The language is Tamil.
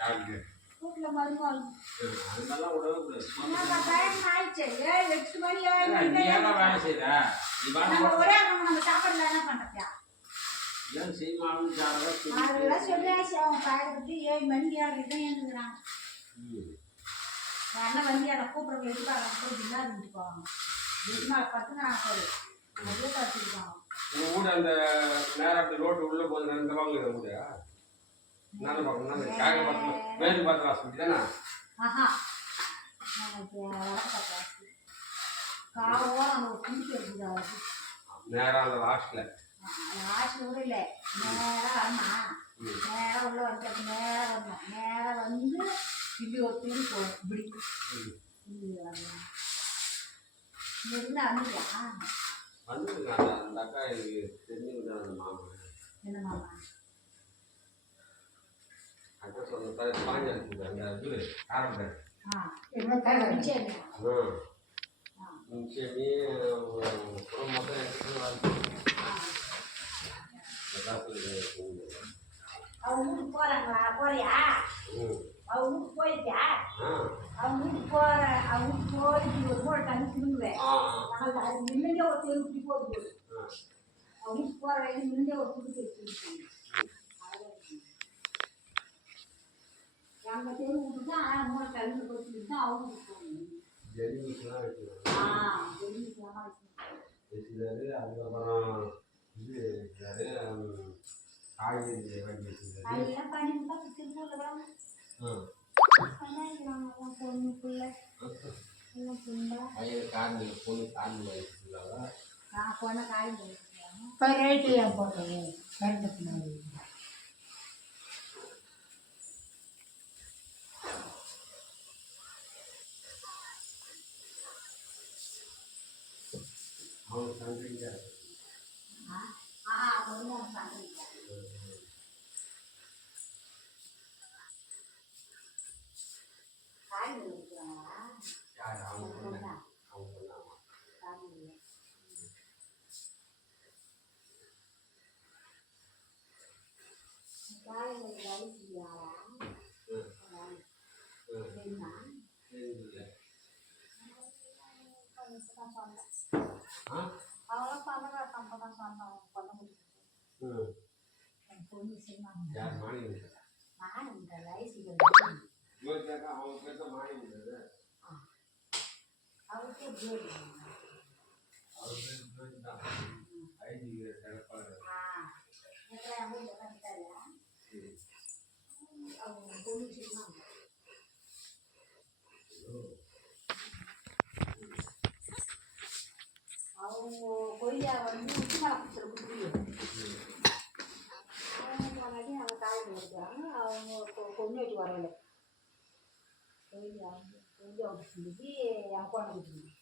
யாருக்கு வீட்டில் மருமகள் அதெல்லாம் விடவே கூடாது. டைம் ஆயிடுச்சு 8 மணி நீ ஏன் வேலை செய்யற? நீ நம்ம ஒரே நம்ம சாப்பாடுல என்ன பண்ணுறதா ஏன் செய்யமாவும் அதெல்லாம் சொல்லியாச்சு அவங்க காயப்பட்டு 7 மணிக்கு 7 தான் எழுந்துக்கிறாங்க. அண்ணன் வந்து அதை கூப்பிட்றவங்க எடுப்பாங்க ஜில்லா இருந்துட்டு போவாங்க. வீட்டுமால் பார்த்துக்கிறாங்க சரி நிறைய பார்த்துக்கிட்டாங்க. உங்கள் வீடு அந்த நேரம் அப்படி ரோட்டு உள்ளே போகுது இந்த வாங்க வீடு நான் பார்க்கணும் காக்க பார்க்கணும் வேறு பார்த்து ஹாஸ்பிட்டல் தானே. ஆஹா எனக்கு வளர்க்க காவோ அந்த குடிக்க இருக்குது நேரம் அந்த லாஸ்ட்டில் கூட இல்லை நேராக வரணும் நேராக உள்ள வந்து நேராக வரணும் நேராக வந்து இப்படி ஒரு திரும்பி போகும் இப்படி இப்படி வரணும் இருந்து அனுப்பியா வந்துருங்க அந்த அக்கா எனக்கு தெரிஞ்சுக்கிட்டு அந்த மாமா என்ன மாமா அக்கா சொன்ன பாஞ்சு இருக்குது அந்த இது ஆரம்பம் நிச்சயமே நிச்சயமே மொத்தம் அவங்க வீட்டுக்கு போறாங்களா போறியா அவங்க வீட்டுக்கு போயிருக்கியா அவங்க வீட்டுக்கு போற அவங்க வீட்டுக்கு போயிட்டு ஒரு மூணு தண்ணி திரும்புவேன் அது முன்னே ஒரு தெருப்பி போகுது அவங்க வீட்டுக்கு போற வயது முன்னே ஒரு புது தெருப்பி எங்கள் தெரு வீட்டு தான் மூணு தண்ணி போட்டு தான் அவங்க வீட்டுக்கு போகணும். அதுக்கப்புறம் இது காய்கறி வாங்கி அதெல்லாம் பண்ணிட்டு தான் திருப்பூர்ல பொண்ணு பிள்ளை காய்கறி பொண்ணு காய்கறி பொண்ணை காய்கறி இப்போ ரேட்டு ஏன் போட்டது கரண்ட் பின்னாடி அவங்க பண்ணுறீங்க யார் அவங்க பண்ணாமா அவங்களாம் பண்ண தான் சொன்னாங்க பண்ண முடியும் பொண்ணு சொன்னாங்க யார் மாணி நான் இந்த வயசு அவங்க பேச மாணி அவருக்கே ஜோடி அவர் தான் ஐடி சிறப்பாக அவங்க பொண்ணு சொன்னாங்க அவங்க கொய்யா வந்து உச்சிமாபுரத்தில் கொடுத்துருவோம் அவங்க போனாடி அவங்க காய்கறி கொடுக்குறாங்க அவங்க பொண்ணு வச்சு வரல கொய்யா கொய்யா வச்சு என் பொண்ணு கொடுத்துருவோம்